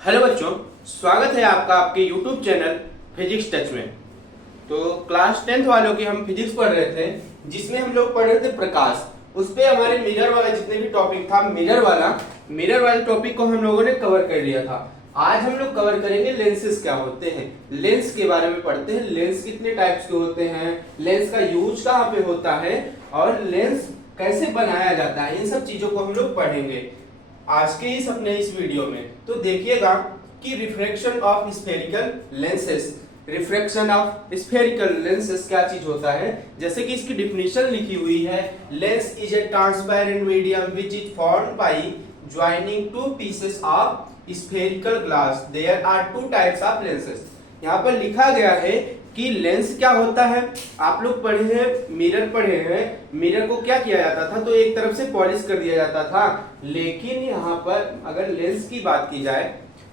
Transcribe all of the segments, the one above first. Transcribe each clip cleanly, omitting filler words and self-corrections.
Hello बच्चों, स्वागत है आपका आपके YouTube चैनल फिजिक्स टच में। तो क्लास 10th वालों की हम फिजिक्स पढ़ रहे थे, जिसमें हम लोग पढ़ रहे थे प्रकाश। उस पे हमारे मिरर वाला जितने भी टॉपिक था, मिरर वाले टॉपिक को हम लोगों ने कवर कर लिया था। आज हम लोग कवर करेंगे लेंसेज क्या होते हैं, लेंस के बारे में पढ़ते हैं। लेंस कितने टाइप्स के होते हैं, लेंस का यूज कहाँ पे होता है और लेंस कैसे बनाया जाता है, इन सब चीजों को हम लोग पढ़ेंगे आज के इस वीडियो में। तो देखिएगा कि refraction of spherical lenses, refraction of spherical lenses क्या चीज होता है। जैसे कि इसकी डिफिनेशन लिखी हुई है, lens is a transparent medium which is formed by joining two pieces of spherical glass. There are two types of lenses. यहाँ पर लिखा गया है कि लेंस क्या होता है। आप लोग पढ़े हैं, मिरर पढ़े हैं। मिरर को क्या किया जाता था, तो एक तरफ से पॉलिश कर दिया जाता था। लेकिन यहाँ पर अगर लेंस की बात की जाए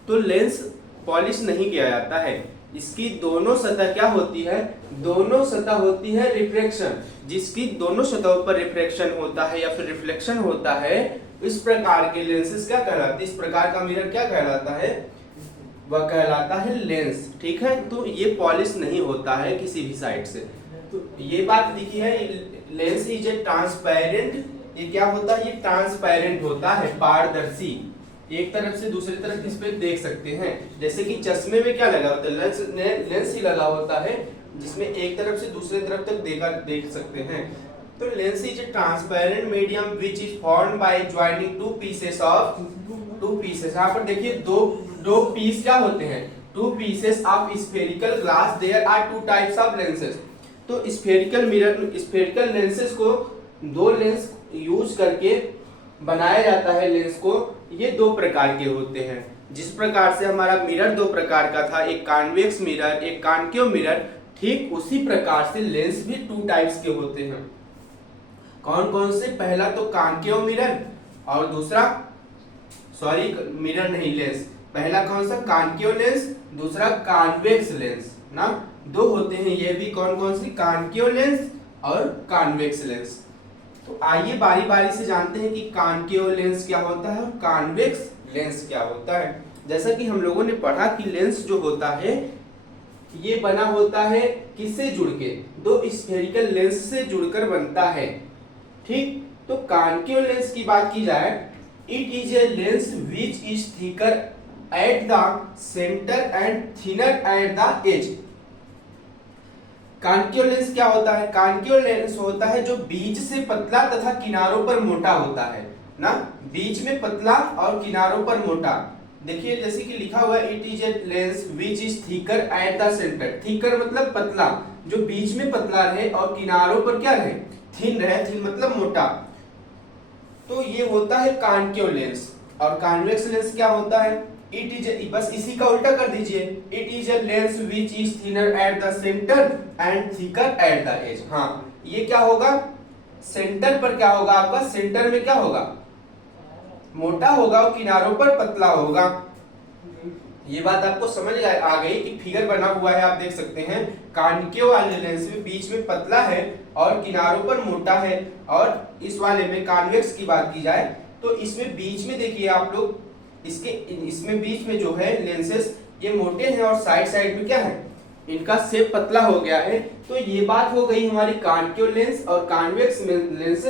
तो लेंस पॉलिश नहीं किया जाता है। इसकी दोनों सतह क्या होती है, दोनों सतह होती है रिफ्रैक्शन। जिसकी दोनों सतहों पर रिफ्रैक्शन होता है या फिर रिफ्लेक्शन होता है, इस प्रकार के लेंसेस क्या कहलाते हैं, इस प्रकार का मिरर क्या कहलाता है, वह कहलाता है लेंस। ठीक है, तो ये पॉलिश नहीं होता है किसी भी साइड से। तो ये बात लिखी है, लेंस इज ए ट्रांसपेरेंट। ये क्या होता है, ये ट्रांसपेरेंट होता है, पारदर्शी। एक तरफ से दूसरी तरफ इस पे देख सकते हैं। जैसे कि चश्मे में क्या लगा होता है, लेंस ही लगा होता है, जिसमें एक तरफ से दूसरी तरफ तक देख सकते हैं। तो lens is a transparent medium which is formed by joining two pieces of two pieces. यहाँ पर देखिए दो पीस क्या होते हैं, two pieces of spherical glass. There are two types of lenses. तो स्फेरिकल लेंसेस को दो लेंस यूज करके बनाया जाता है। लेंस को ये दो प्रकार के होते हैं। जिस प्रकार से हमारा मिरर दो प्रकार का था, एक कॉन्वेक्स मिरर, एक कॉन्केव मिरर, ठीक उसी प्रकार से लेंस भी टू टाइप्स के होते हैं। कौन कौन से, पहला तो कॉन्केव मिरर और दूसरा, सॉरी मिरर नहीं, लेंस। पहला कौन सा, कॉन्केव लेंस, दूसरा कॉन्वेक्स लेंस ना, दो होते हैं ये भी। कौन कौन सी, कॉन्केव लेंस और कॉन्वेक्स लेंस। तो आइए बारी बारी से जानते हैं कि कॉन्केव लेंस क्या होता है और कॉन्वेक्स लेंस क्या होता है। जैसा कि हम लोगों ने पढ़ा कि लेंस जो होता है ये बना होता है किससे जुड़ के, दो स्फेरिकल लेंस से जुड़कर बनता है। ठीक, तो कॉन्केव लेंस की बात की जाए, it is a lens which is thicker at the centre and thinner at the edge. Concave lens क्या होता है, कॉन्केव लेंस होता है जो बीच से पतला तथा किनारों पर मोटा होता है ना, बीच में पतला और किनारों पर मोटा। देखिए जैसे कि लिखा हुआ है, it is a lens which is thicker at the centre. Thicker मतलब पतला, जो बीच में पतला रहे और किनारों पर क्या रहे, थिन रहे। थिन मतलब मोटा। तो ये होता है कॉन्केव लेंस। और कॉन्वेक्स लेंस क्या होता है, इट इज, बस इसी का उल्टा कर दीजिए, it is a lens which is thinner at the centre and thicker at the edge. हाँ, ये क्या होगा, सेंटर पर क्या होगा आपका, सेंटर में क्या होगा, मोटा होगा और किनारों पर पतला होगा। ये बात आपको समझ आ गई कि फिगर बना हुआ है, आप देख सकते हैं। कॉन्केव वाले लेंस में बीच में पतला है और किनारों पर मोटा है। और इस वाले में कॉन्वेक्स की बात की जाए तो इसमें बीच में देखिए आप लोग, इसमें बीच में जो है लेंसेस ये मोटे हैं और साइड साइड में क्या है, इनका शेप पतला हो गया है। तो ये बात हो गई हमारी कॉन्केव लेंस और कॉन्वेक्स लेंस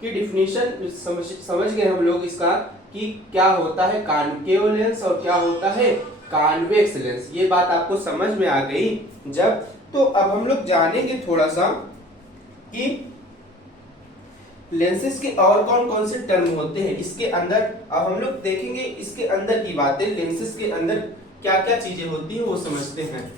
की डिफिनेशन। समझ गए हम लोग इसका कि क्या होता है कॉन्केव लेंस और क्या होता है कॉन्वेक्स लेंस। ये बात आपको समझ में आ गई जब। तो अब हम लोग जानेंगे थोड़ा सा कि लेंसेस के और कौन कौन से टर्म होते हैं इसके अंदर। अब हम लोग देखेंगे इसके अंदर की बातें, लेंसेस के अंदर क्या क्या चीजें होती हैं वो समझते हैं।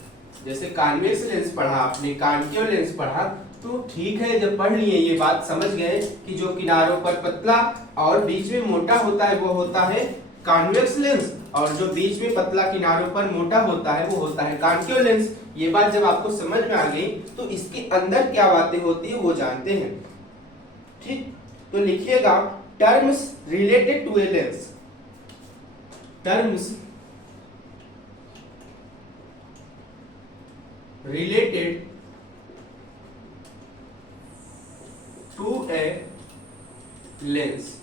जैसे कॉन्वेक्स लेंस पढ़ा आपने, कॉन्केव लेंस पढ़ा, तो ठीक है, जब पढ़ लिए ये बात समझ गए कि जो किनारों पर पतला और बीच में मोटा होता है वो होता है कॉन्वेक्स लेंस, और जो बीच में पतला किनारों पर मोटा होता है वो होता है कॉन्केव लेंस। ये बात जब आपको समझ में आ गई तो इसके अंदर क्या बातें होती है वो जानते हैं। ठीक, तो लिखिएगा, terms related to a lens, terms related to a lens.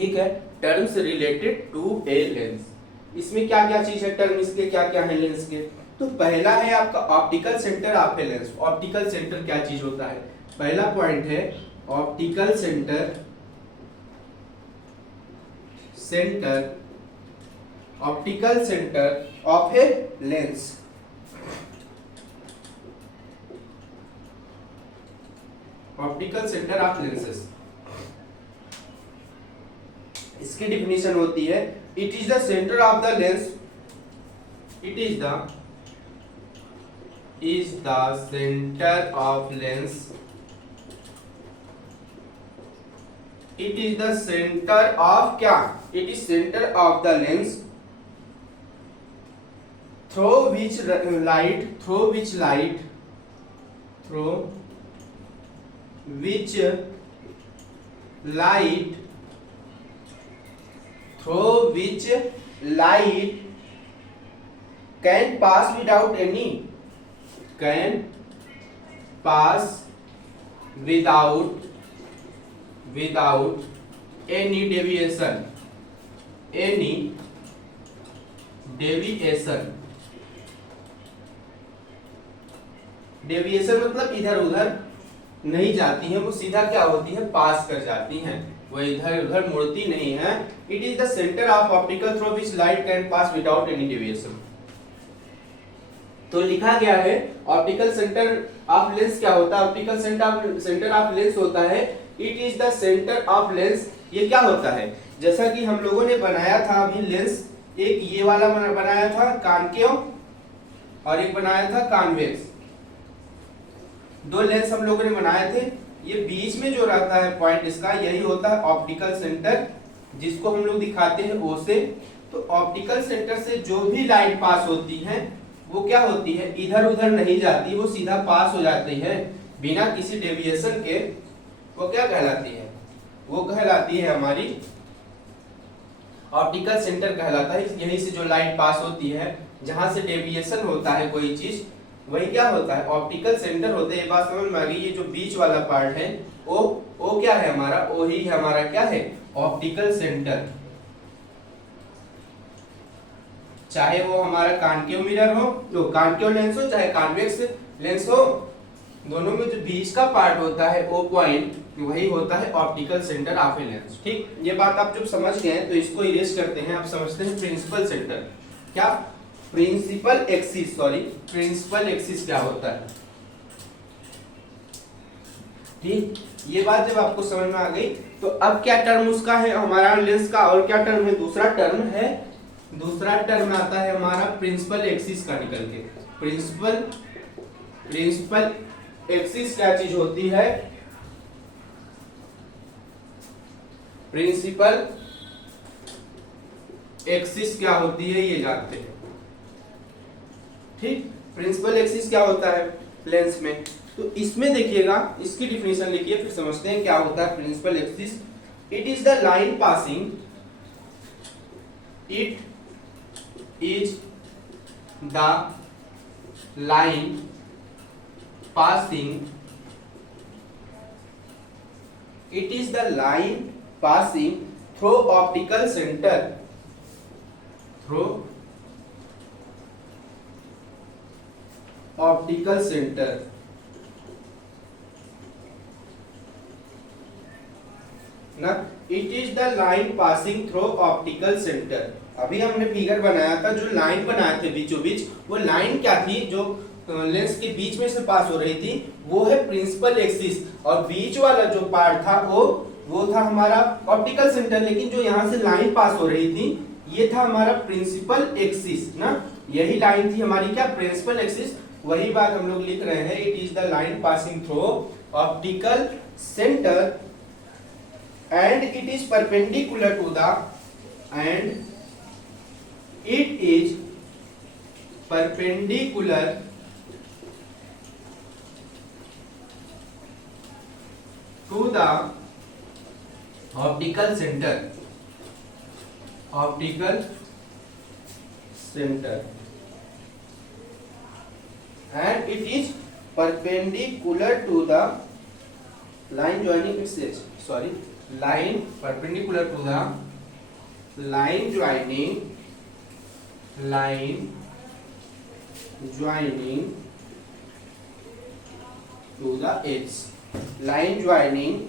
ठीक है, terms related to a lens. इसमें क्या क्या चीज है, टर्म इसके क्या क्या है लेंस के। तो पहला है आपका optical centre of a lens. Optical centre क्या चीज होता है, पहला पॉइंट है optical centre optical centre of a lens. Optical centre of lenses, इसकी डिफिनीशन होती है it is the centre of the lens, it is the centre of lens, it is the centre of क्या, it is centre of the lens through which light through which light can pass without any deviation, deviation मतलब इधर उधर नहीं जाती है, वो सीधा क्या होती है, पास कर जाती हैं, वो इधर उधर मुड़ती नहीं है। It is the centre of optical through which light can pass without any deviation. तो लिखा गया है ऑप्टिकल सेंटर ऑफ लेंस क्या होता है, ऑप्टिकल सेंटर ऑफ लेंस होता है it is the centre of lens. ये क्या होता है, जैसा कि हम लोगों ने बनाया था अभी लेंस, एक ये वाला बनाया था कॉनकेव और एक बनाया था कॉन्वेक्स, दो लेंस हम लोगों ने बनाए थे। ये बीच में जो रहता है पॉइंट इसका, यही होता है ऑप्टिकल सेंटर, जिसको हम लोग दिखाते हैं ओ से। तो ऑप्टिकल सेंटर से जो भी लाइट पास होती है वो क्या होती है, इधर उधर नहीं जाती, वो सीधा पास हो जाती है बिना किसी डेविएशन के। वो क्या कहलाती है, वो कहलाती है हमारी ऑप्टिकल सेंटर कहलाता है। यहीं से जो लाइट पास होती है, जहां से डेविएशन होता है कोई चीज, वही क्या होता है, ऑप्टिकल सेंटर होते हैं। ये बात समझ में आ गई। ये जो बीच वाला पार्ट है वो क्या है हमारा, वो ही हमारा क्या है, ऑप्टिकल सेंटर। चाहे वो हमारा कॉनकेव मिरर हो, तो कॉनकेव लेंस हो, चाहे कॉन्वेक्स लेंस हो, दोनों में जो बीच का पार्ट होता है वो पॉइंट, वही होता है optical centre of a lens. ठीक, ये बात आप जब समझ गए तो इसको इरेज करते हैं। आप समझते हैं प्रिंसिपल सेंटर क्या, प्रिंसिपल एक्सिस क्या होता है। ठीक, ये बात जब आपको समझ में आ गई तो अब क्या टर्म उसका है हमारा लेंस का, और क्या टर्म है, दूसरा टर्म आता है हमारा प्रिंसिपल एक्सिस का निकल के। प्रिंसिपल एक्सिस क्या चीज होती है, प्रिंसिपल एक्सिस क्या होती है ये जानते हैं। ठीक, प्रिंसिपल एक्सिस क्या होता है लेंस में, तो इसमें देखिएगा, इसकी डिफिनेशन लिखिए फिर समझते हैं क्या होता है principal axis. It is the line passing, it is the line passing, it is the line passing through optical centre, through optical centre ना, it is the line passing through optical centre. अभी हमने figure बनाया था, जो line बनाए थे बीचों बीच, वो लाइन क्या थी, जो लेंस के बीच में से पास हो रही थी, वो है प्रिंसिपल एक्सिस। और बीच वाला जो पार्ट था वो था हमारा ऑप्टिकल सेंटर, लेकिन जो यहाँ से लाइन पास हो रही थी ये था हमारा प्रिंसिपल एक्सिस ना, यही लाइन थी हमारी क्या, प्रिंसिपल एक्सिस। वही बात हम लोग लिख रहे हैं, it is the line passing through optical centre and it is perpendicular to the, and it is perpendicular to the optical center, optical center, and it is perpendicular to the line joining its edge, sorry, line perpendicular to the line joining to the edge, line joining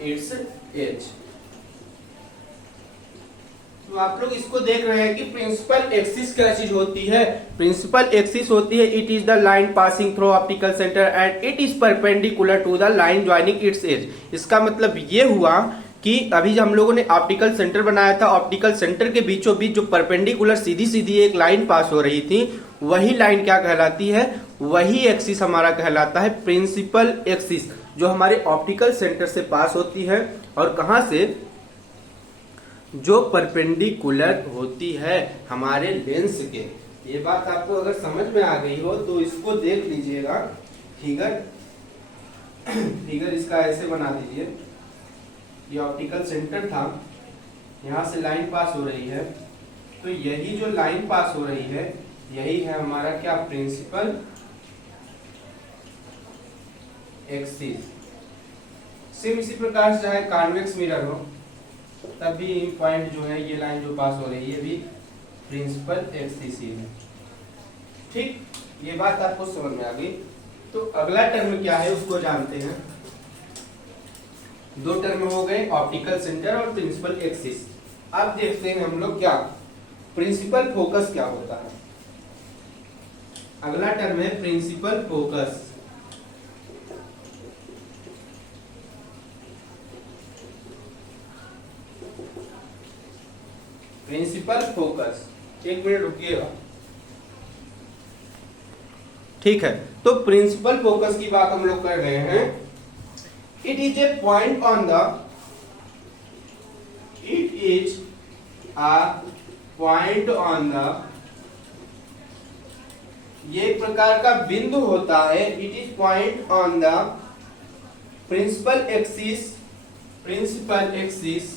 its edge। तो आप लोग इसको देख रहे हैं कि principal axis क्या चीज होती है। प्रिंसिपल एक्सिस होती है it is the line passing through optical centre and it is perpendicular to the line joining its edge. इसका मतलब ये हुआ कि अभी हम लोगों ने ऑप्टिकल सेंटर बनाया था, ऑप्टिकल सेंटर के बीचों बीच जो परपेंडिकुलर सीधी सीधी एक लाइन पास हो रही थी, वही लाइन क्या कहलाती है, वही एक्सिस हमारा कहलाता है प्रिंसिपल एक्सिस, जो हमारे ऑप्टिकल सेंटर से पास होती है और कहां से, जो परपेंडिकुलर होती है हमारे लेंस के। ये बात आपको अगर समझ में आ गई हो तो इसको देख लीजिएगा। फिगर इसका ऐसे बना दीजिए। ये ऑप्टिकल सेंटर था, यहां से लाइन पास हो रही है, तो यही जो लाइन पास हो रही है यही है हमारा क्या, प्रिंसिपल एक्सिस। सेम इसी प्रकार से चाहे कॉन्वेक्स मिरर हो तब भी पॉइंट जो है, ये लाइन जो पास हो रही है भी प्रिंसिपल एक्सिस ही है। ठीक, ये बात आपको समझ में आ गई। तो अगला टर्म क्या है उसको जानते हैं। दो टर्म हो गए, ऑप्टिकल सेंटर और प्रिंसिपल एक्सिस। अब देखते हैं हम लोग क्या प्रिंसिपल फोकस क्या होता है। अगला टर्म है प्रिंसिपल फोकस। प्रिंसिपल फोकस, एक मिनट रुकिएगा। ठीक है, तो प्रिंसिपल फोकस की बात हम लोग कर रहे हैं। It is a point on the, it is a point on the, ये एक प्रकार का बिंदु होता है। It is point on the principal axis, principal axis,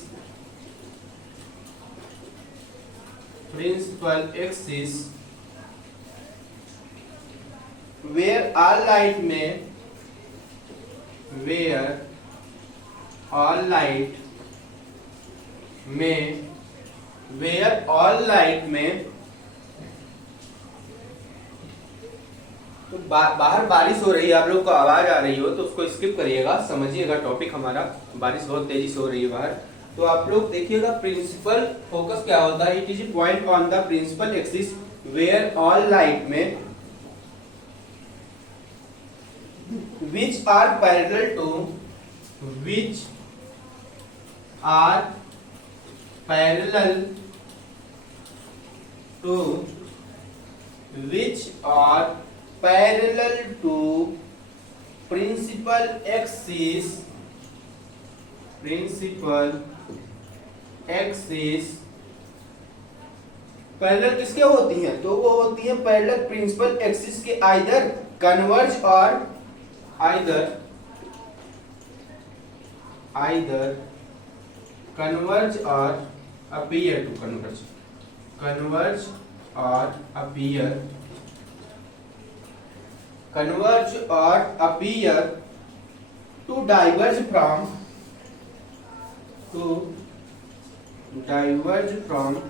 principal axis where all light में, where all light में, where all light में, तो बाहर बारिश हो रही है, आप लोग को आवाज आ रही हो तो उसको स्किप करिएगा, समझिएगा टॉपिक हमारा। बारिश बहुत तेजी से हो रही है बाहर, तो आप लोग देखिएगा प्रिंसिपल फोकस क्या होता है। It is a point on the principal axis where all light में which are parallel to, which are parallel to, which are parallel to principal axis, principal axis। Parallel किसके होती हैं, तो वो होती है पैरेलल प्रिंसिपल एक्सिस के either converge और either converge or appear to converge, converge or appear, converge or appear to diverge from, to diverge from,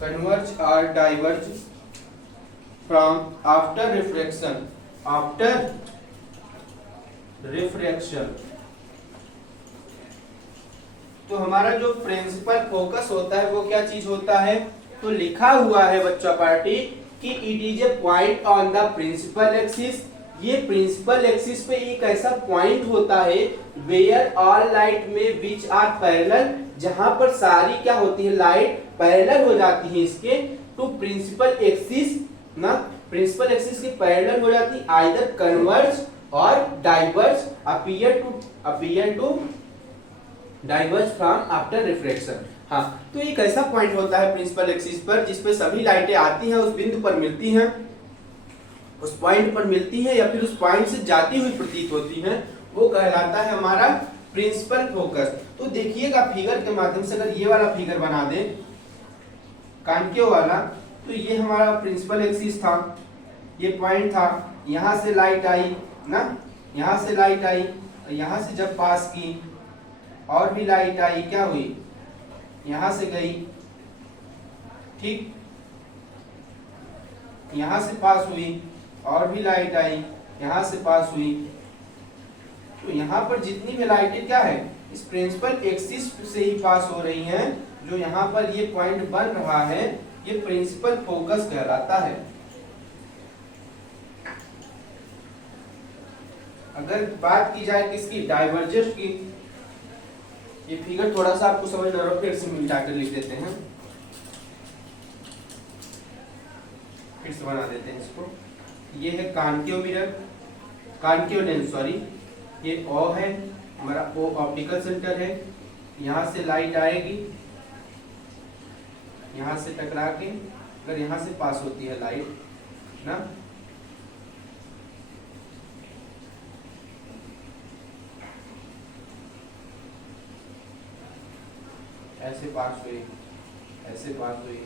converge or diverge from after refraction, after refraction। तो हमारा जो principal focus होता है वो क्या चीज होता है, तो लिखा हुआ है बच्चा पार्टी कि it is a point on the principal axis. ये प्रिंसिपल एक्सिस पे एक ऐसा पॉइंट होता है वेयर ऑल लाइट में विच आर पैरेलल, जहां पर सारी क्या होती है, लाइट पैरेलल हो जाती है इसके टू प्रिंसिपल एक्सिस ना, प्रिंसिपल एक्सिस के पैरेलल हो जाती, आइदर कन्वर्ज और diverge, appear to diverge from after reflection. हाँ, तो एक ऐसा पॉइंट होता है प्रिंसिपल एक्सिस पर जिसपे सभी लाइटें आती हैं, उस बिंदु पर मिलती हैं, उस पॉइंट पर मिलती है या फिर उस पॉइंट से जाती हुई प्रतीत होती है, वो कहलाता है हमारा प्रिंसिपल फोकस। तो देखिएगा फिगर के माध्यम से, अगर ये वाला फिगर बना दें कॉन्केव वाला, तो ये हमारा प्रिंसिपल एक्सिस था, ये पॉइंट था, यहां से लाइट आई ना, यहां से लाइट आई, यहाँ से जब पास की और भी लाइट आई, क्या हुई, यहाँ से गई, ठीक, यहाँ से पास हुई और भी लाइट आई, यहाँ से पास हुई। तो यहाँ पर जितनी भी लाइटें क्या है, इस प्रिंसिपल एक्सिस से ही पास हो रही हैं। जो यहाँ पर ये पॉइंट बन रहा है, ये प्रिंसिपल फोकस कहलाता है। अगर बात की जाए किसकी, डाइवर्जेंस की, ये फिगर थोड़ा सा आपको समझ ना रहो, फिर से मिटाकर लिख देते हैं, फिर से बना देते हैं इसको। ये है concave mirror, concave lens sorry, ये ओ है हमारा, ओ ऑप्टिकल सेंटर है। यहाँ से लाइट आएगी, यहाँ से टकरा के अगर यहाँ से पास होती है लाइट ना, ऐसे पास हुई, ऐसे पास हुई,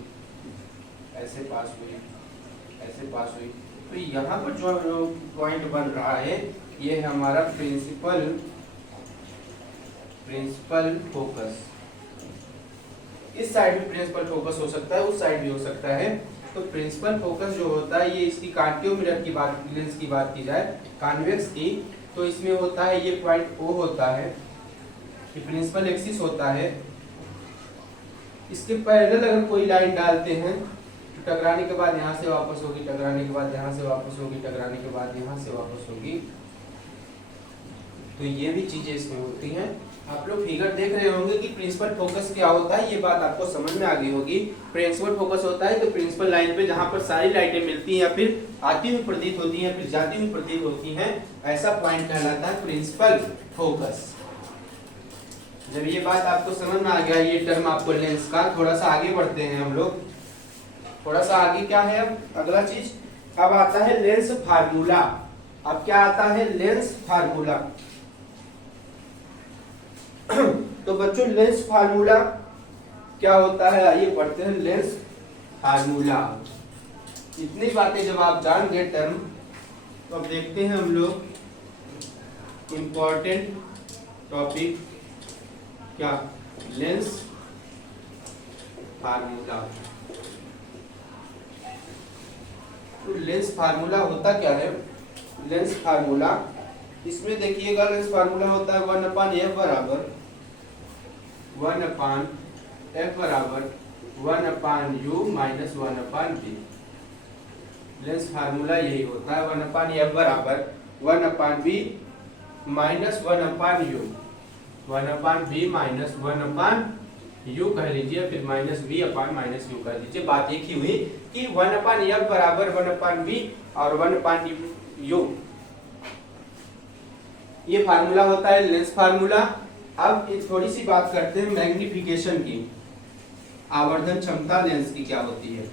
ऐसे पास हुई, ऐसे पास हुई। तो यहाँ पर जो पॉइंट बन रहा है, ये है हमारा प्रिंसिपल फोकस। इस साइड भी प्रिंसिपल फोकस हो सकता है, उस साइड भी हो सकता है। तो प्रिंसिपल फोकस जो होता है, ये इसकी कॉन्केव मिरर की बात, लेंस की बात की जाए, कॉन्वेक्स की, तो इसमें होता है ये पॉइंट O होता है, ये प्रिंसिपल एक्सिस होता है। इसके पैरेलल अगर कोई लाइन डालते हैं तो टकराने के बाद यहाँ से वापस होगी, टकराने के बाद यहाँ से वापस होगी, टकराने के बाद यहाँ से वापस होगी। तो ये भी चीजें इसमें होती हैं। आप लोग फिगर देख रहे होंगे कि प्रिंसिपल फोकस क्या होता है, ये बात आपको समझ में आ गई होगी। प्रिंसिपल फोकस होता है तो प्रिंसिपल लाइन पे जहाँ पर सारी लाइटें मिलती हैं या फिर आती हुई प्रतीत होती हैं, फिर जाती हुई प्रतीत होती हैं, ऐसा पॉइंट कहलाता है प्रिंसिपल फोकस। जब ये बात आपको समझ में आ गया, ये टर्म आपको लेंस का, थोड़ा सा आगे बढ़ते हैं हम लोग। थोड़ा सा आगे क्या है, अब अगला चीज अब आता है लेंस फार्मूला। अब क्या आता है, लेंस फार्मूला। तो बच्चों लेंस फार्मूला क्या होता है, आइए पढ़ते हैं लेंस फार्मूला। इतनी बातें जब आप जान गए टर्म, तो अब देखते हैं हम लोग इंपॉर्टेंट टॉपिक, क्या, लेंस फार्मूला। तो लेंस फार्मूला होता क्या है, लेंस फार्मूला, इसमें देखिएगा लेंस फार्मूला होता है 1/f बराबर 1/f बराबर 1/u minus 1/v। Lens formula यही होता है, 1/f बराबर 1/v minus 1/u, 1/v minus 1/u कह लीजिए, फिर minus v upon minus u कह लीजिए। बात एक ही हुई कि 1/f बराबर 1/v और 1/u, ये फार्मूला होता है लेंस फार्मूला। अब थोड़ी सी बात करते हैं मैग्निफिकेशन की, आवर्धन क्षमता लेंस की क्या होती है।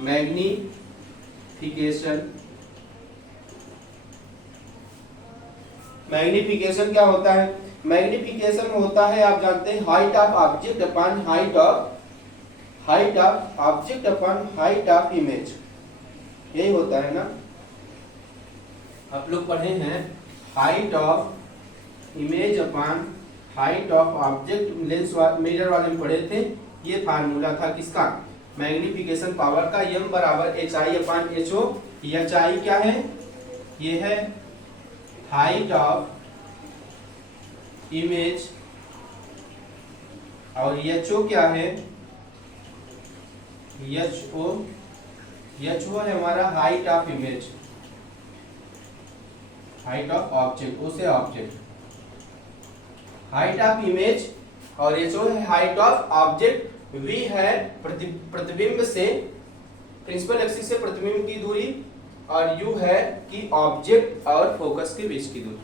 मैग्निफिकेशन क्या होता है, मैग्निफिकेशन होता है, आप जानते हैं, height of object upon height of object upon height of image, यही होता है ना। आप लोग पढ़े हैं height of image upon height of object, lens mirror वाले में पढ़े थे। ये फार्मूला था किसका, मैग्निफिकेशन पावर का, m बराबर hi अपॉन ho। hi क्या है, ये है हाइट ऑफ इमेज, और ho क्या है, ho है हमारा height of image, height of object, उसे ऑब्जेक्ट, हाइट ऑफ इमेज, और ho है हाइट ऑफ ऑब्जेक्ट, v है प्रतिबिंब से, प्रिंसिपल एक्सिस से प्रतिबिंब की दूरी, और u है कि ऑब्जेक्ट और फोकस के बीच की दूरी,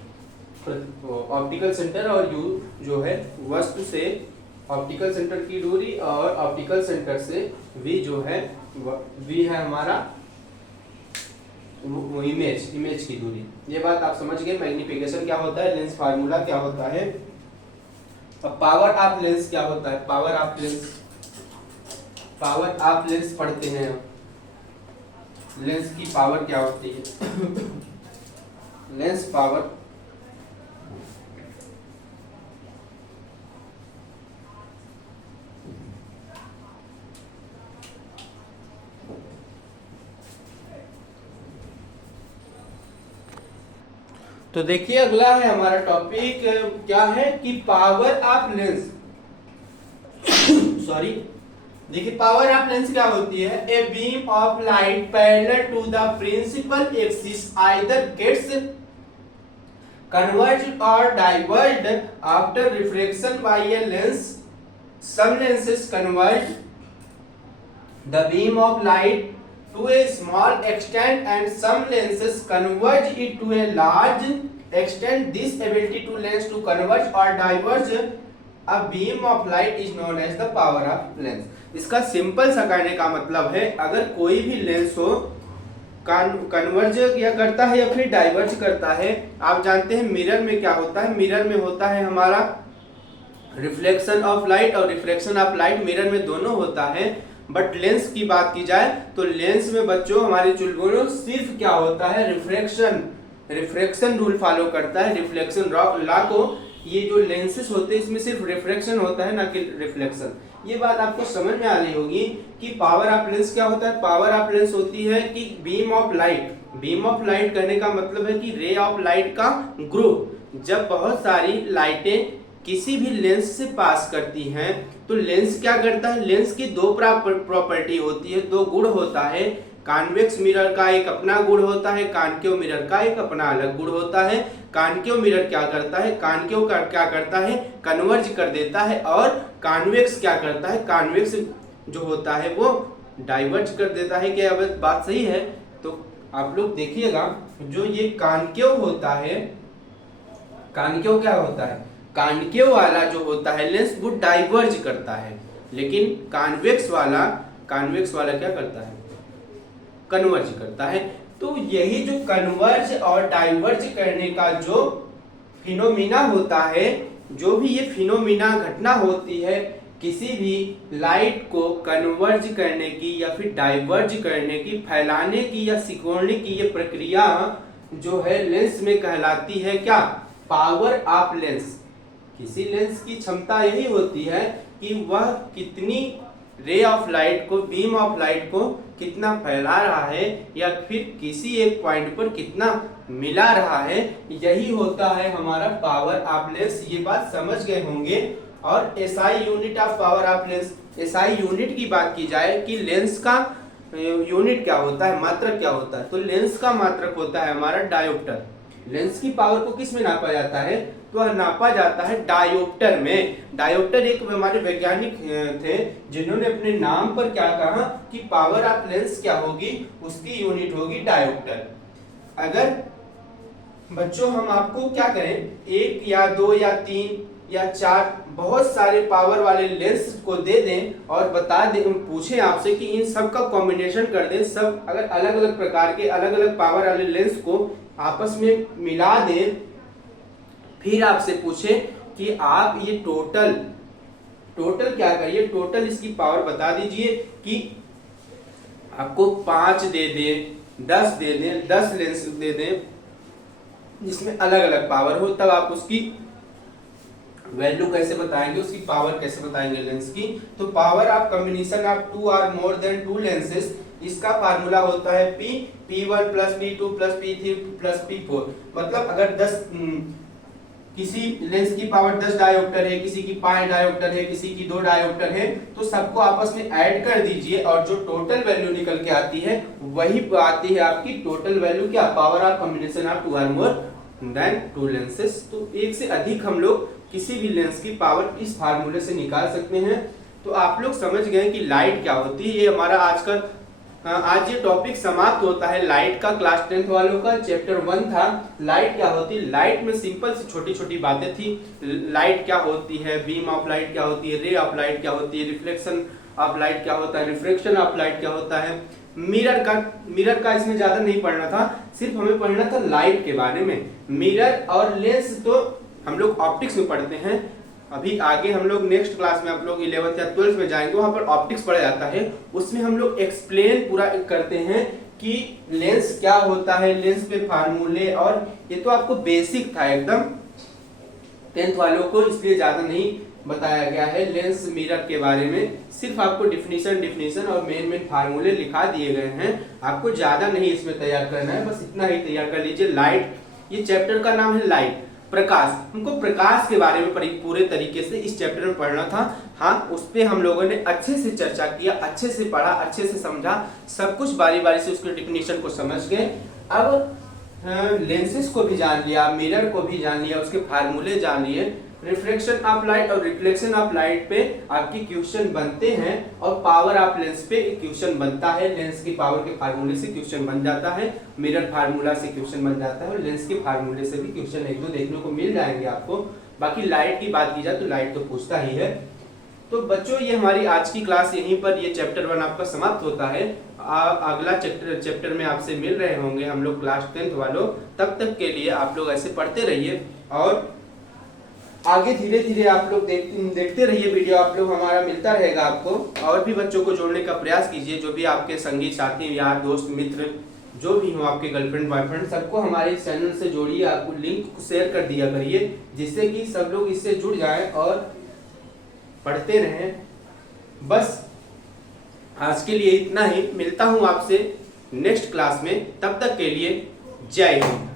ऑप्टिकल सेंटर, और u जो है वस्तु से ऑप्टिकल सेंटर की दूरी, और ऑप्टिकल सेंटर से v जो है, v है हमारा इमेज की दूरी। ये बात आप समझ गए, मैग्निफिकेशन क्या होता है, लेंस फार्मूला क्या होता है। अब पावर ऑफ लेंस क्या होता है, पावर ऑफ लेंस पढ़ते हैं। लेंस की पावर क्या होती है, लेंस पावर तो देखिए अगला है हमारा टॉपिक क्या है कि पावर ऑफ लेंस। सॉरी, देखिए पावर ऑफ लेंस क्या होती है? A beam of light parallel to the principal axis either gets converged or diverged after refraction by a lens. Some lenses converge the beam of light to a small extent and some lenses converge it to a large extent. This ability to lens to converge or diverge a beam of light is known as the power of lens. इसका simple सा कहने का मतलब है, अगर कोई भी lens हो कन्वर्ज या करता है या फिर डाइवर्ज करता है। आप जानते हैं मिरर में क्या होता है? मिरर में होता है हमारा रिफ्लेक्शन ऑफ लाइट और रिफ्रैक्शन ऑफ लाइट, मिरर में दोनों होता है। बट लेंस की बात की जाए तो लेंस में बच्चों हमारे चुलबुलों सिर्फ क्या होता है? रिफ्रैक्शन रूल फॉलो करता है, रिफ्लेक्शन लॉ को। ये जो लेंसेस होते हैं इसमें सिर्फ रिफ्रैक्शन होता है ना कि रिफ्लेक्शन। ये बात आपको समझ में आ रही होगी कि पावर ऑफ लेंस क्या होता है। पावर ऑफ लेंस होती है कि beam of light, beam of light कहने का मतलब है कि रे ऑफ लाइट का ग्रुप। जब बहुत सारी लाइटें किसी भी लेंस से पास करती हैं तो लेंस क्या करता है? लेंस की दो प्रॉपर्टी होती है, दो गुण होता है। कॉन्वेक्स मिरर का एक अपना गुण होता है, कॉनकेव मिरर का एक अपना अलग गुण होता है। कॉनकेव मिरर क्या करता है? कॉनकेव का क्या करता है? कन्वर्ज कर देता है। और कॉन्वेक्स क्या करता है? कॉन्वेक्स जो होता है वो डाइवर्ज कर देता है। क्या अब बात सही है? तो आप लोग देखिएगा, जो ये कॉनकेव होता है, कॉनकेव क्या होता है? कॉनकेव वाला जो होता है लेंस वो डाइवर्ज करता है, लेकिन कॉन्वेक्स वाला क्या करता है? कन्वर्ज करता है। तो यही जो कन्वर्ज और डाइवर्ज करने का जो फिनोमिना होता है, जो भी ये फिनोमिना घटना होती है किसी भी लाइट को कन्वर्ज करने की या फिर डाइवर्ज करने की, फैलाने की या सिकोड़ने की, ये प्रक्रिया जो है लेंस में कहलाती है क्या? Power of lens. किसी लेंस की क्षमता यही होती है कि वह कितनी रे ऑफ लाइट को, बीम ऑफ लाइट को कितना फैला रहा है या फिर किसी एक पॉइंट पर कितना मिला रहा है, यही होता है हमारा पावर ऑफ लेंस। ये बात समझ गए होंगे। और SI unit of power of lens, SI unit की बात की जाए कि लेंस का यूनिट क्या होता है, मात्रक क्या होता है, तो लेंस का मात्रक होता है हमारा डायोप्टर। लेंस की पावर को किस में नापा जाता है? तो नापा जाता है डायोप्टर में। डायोप्टर एक हमारे वैज्ञानिक थे जिन्होंने अपने नाम पर क्या कहा कि पावर ऑफ लेंस क्या होगी? उसकी यूनिट होगी डायोप्टर। अगर बच्चों हम आपको क्या करें, एक या दो या तीन या चार बहुत सारे पावर वाले लेंस को दे दें और बता दें, पूछें आपसे कि इन सब का कॉम्बिनेशन कर दें, सब अगर अलग अलग प्रकार के अलग अलग पावर वाले लेंस को आपस में मिला दें, फिर आपसे पूछे कि आप ये टोटल क्या करिए, टोटल इसकी पावर बता दीजिए कि आपको 5 दे दें, 10 दे दें, 10 लेंस दे दें जिसमें अलग अलग पावर हो, तब आप उसकी वैल्यू कैसे बताएंगे, उसकी पावर कैसे बताएंगे लेंस की? तो पावर ऑफ कॉम्बिनेशन ऑफ 2 और मोर देन 2 लेंसेस, इसका फार्मूला होता है P1 plus P2 plus P3 plus P4। मतलब अगर 10 किसी लेंस की पावर 10 डायोप्टर है, किसी की 5 डायोप्टर है, किसी की 2 डायोप्टर है, तो सबको आपस में ऐड कर दीजिए और जो टोटल वैल्यू निकल के आती है वही आती है आपकी टोटल वैल्यू क्या? पावर ऑफ कॉम्बिनेशन ऑफ 2 और मोर देन 2 लेंसेस। तो एक से अधिक हम लोग किसी भी लेंस की पावर इस फार्मूले से निकाल सकते हैं। तो आप लोग समझ गए कि लाइट क्या होती है। ये हमारा आज ये टॉपिक समाप्त होता है लाइट का। क्लास 10th वालों का चैप्टर 1 था लाइट क्या होती है। लाइट में सिंपल सी छोटी छोटी बातें थी। लाइट क्या होती है, बीम ऑफ लाइट क्या होती है, रे ऑफ लाइट क्या होती है, रिफ्लेक्शन ऑफ लाइट क्या होता है, रिफ्रैक्शन ऑफ लाइट क्या होता है, मिरर का इसमें ज्यादा नहीं पढ़ना था, सिर्फ हमें पढ़ना था लाइट के बारे में। मिरर और लेंस तो हम लोग ऑप्टिक्स में पढ़ते हैं। अभी आगे हम लोग नेक्स्ट क्लास में आप लोग 11th या 12th में जाएंगे, वहां पर ऑप्टिक्स पढ़ा जाता है। उसमें हम लोग एक्सप्लेन पूरा करते हैं कि लेंस क्या होता है, लेंस पे फार्मूले, और ये तो आपको बेसिक था एकदम 10th वालों को, इसलिए ज्यादा नहीं बताया गया है लेंस मिरर के बारे में। सिर्फ आपको डिफिनीशन और मेन फार्मूले लिखा दिए गए हैं। आपको ज्यादा नहीं इसमें तैयार करना है, बस इतना ही तैयार कर लीजिए। लाइट ये चैप्टर का नाम है लाइट, प्रकाश। हमको प्रकाश के बारे में पूरे तरीके से इस चैप्टर में पढ़ना था। हाँ, उस पे हम लोगों ने अच्छे से चर्चा किया, अच्छे से पढ़ा, अच्छे से समझा, सब कुछ बारी बारी से उसके डिफिनीशन को समझ गए। अब लेंसेज को भी जान लिया, मिरर को भी जान लिया, उसके फार्मूले जान लिए। रिफ्लेक्शन ऑफ लाइट और रिफ्लेक्शन ऑफ लाइट पे आपके क्वेश्चन बनते हैं और पावर ऑफ लेंस पे क्वेश्चन बनता है। लेंस की पावर के फार्मूले से क्वेश्चन बन जाता है, मिरर फार्मूला से क्वेश्चन बन जाता है और लेंस के फार्मूले से भी क्वेश्चन एक दो देखने को मिल जाएंगे आपको। बाकी लाइट की बात की जाए तो लाइट तो पूछता ही है। तो बच्चों, ये हमारी आज की क्लास यहीं पर, ये चैप्टर 1 आपका समाप्त होता है। अगला चैप्टर में आपसे मिल रहे होंगे हम लोग क्लास 10th वालों। तब तक के लिए आप लोग ऐसे पढ़ते रहिए और आगे धीरे धीरे आप लोग देखते रहिए वीडियो, आप लोग हमारा मिलता रहेगा आपको। और भी बच्चों को जोड़ने का प्रयास कीजिए, जो भी आपके संगी साथी यार दोस्त मित्र जो भी हो, आपके गर्लफ्रेंड बॉयफ्रेंड, सबको हमारे चैनल से जोड़िए। आपको लिंक शेयर कर दिया करिए जिससे कि सब लोग इससे जुड़ जाएं और पढ़ते रहें। बस आज के लिए इतना ही, मिलता हूं आपसे नेक्स्ट क्लास में। तब तक के लिए जय हिंद।